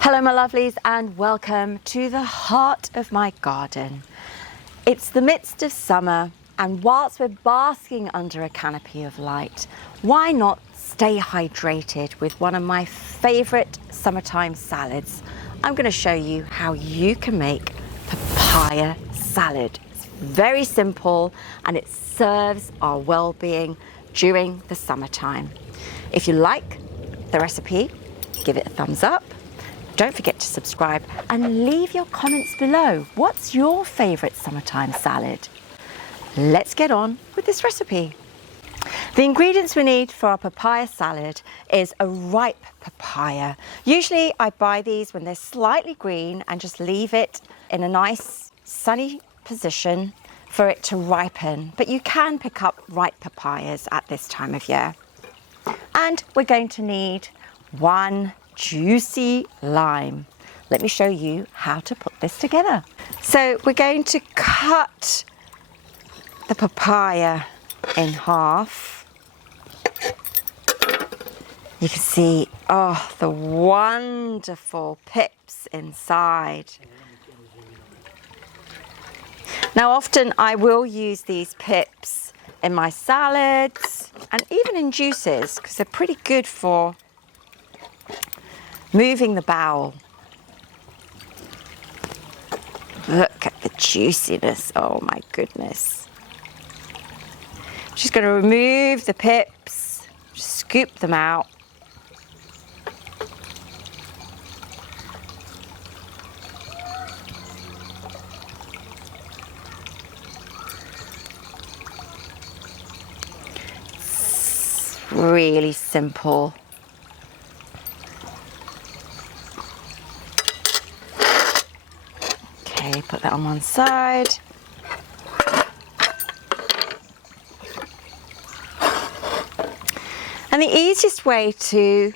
Hello my lovelies and welcome to the heart of my garden. It's the midst of summer and whilst we're basking under a canopy of light, why not stay hydrated with one of my favourite summertime salads? I'm going to show you how you can make papaya salad. It's very simple and it serves our well-being during the summertime. If you like the recipe, give it a thumbs up. Don't forget to subscribe and leave your comments below. What's your favourite summertime salad? Let's get on with this recipe. The ingredients we need for our papaya salad is a ripe papaya. Usually I buy these when they're slightly green and just leave it in a nice sunny position for it to ripen. But you can pick up ripe papayas at this time of year. And we're going to need one juicy lime. Let me show you how to put this together. So we're going to cut the papaya in half. You can see, the wonderful pips inside. Now often I will use these pips in my salads and even in juices because they're pretty good for moving the bowel. Look at the juiciness, oh my goodness. I'm just going to remove the pips, just scoop them out. It's really simple. Okay, put that on one side. And the easiest way to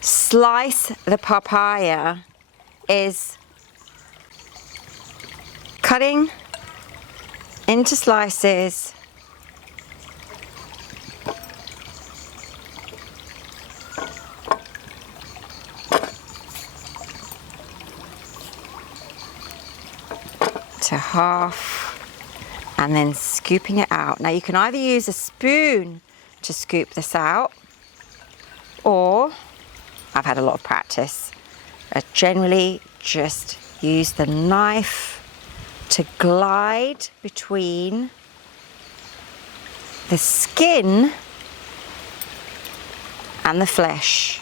slice the papaya is cutting into slices. To half and then scooping it out. Now you can either use a spoon to scoop this out or I've had a lot of practice. I generally just use the knife to glide between the skin and the flesh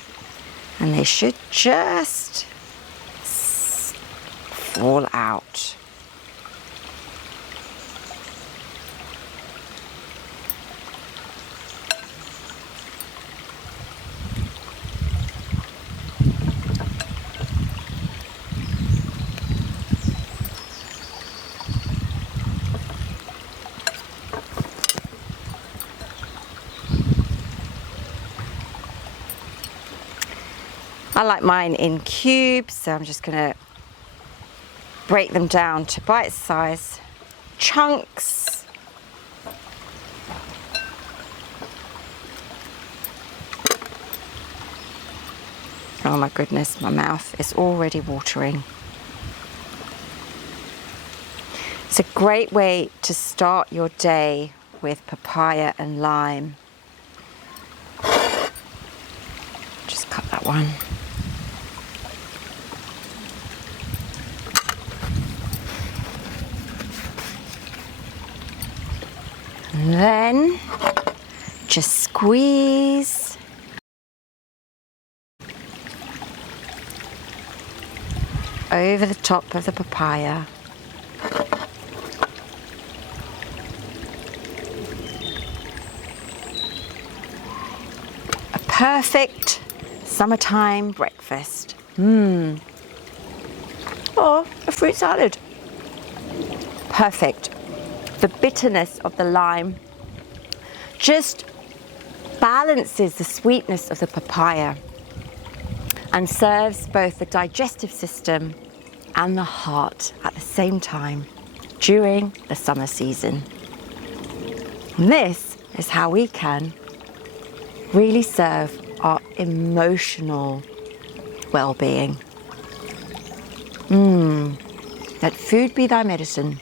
and they should just fall out. I like mine in cubes, so I'm just going to break them down to bite-sized chunks. Oh my goodness, my mouth is already watering. It's a great way to start your day with papaya and lime. Just cut that one. And then just squeeze over the top of the papaya. A perfect summertime breakfast. Or a fruit salad. Perfect. The bitterness of the lime just balances the sweetness of the papaya and serves both the digestive system and the heart at the same time during the summer season. And this is how we can really serve our emotional well-being. Let food be thy medicine,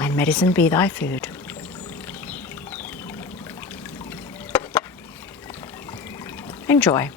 and medicine be thy food. Enjoy.